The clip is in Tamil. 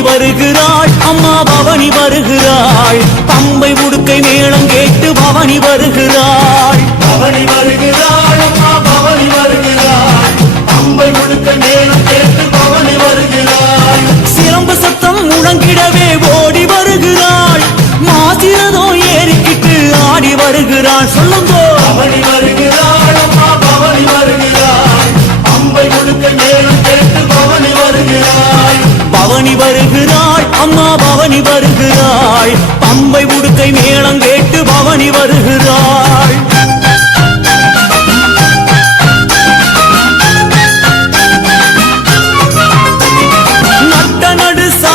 வருகிறாள். அம்மா பவனி வருகிறாள். பம்பை உடுக்கை மேளம் கேட்டு பவனி வருகிறாள். பவனி வருகிறாள். அம்மா பவனி வருகிறாள். அம்பை முழுக்க மேலும் கேட்டு பவனி வருகிறாள். சிலம்பு சத்தம் முழங்கிடவே ஓடி வருகிறாள். மாசிரதோ ஏறிக்கிட்டு ஆடி வருகிறாள். சொல்லுங்கோ. பவனி வருகிறாள். பவனி வருகிறாள். அம்மா பவனி வருகிறாள். பம்பை உடுக்கை மேளங்கே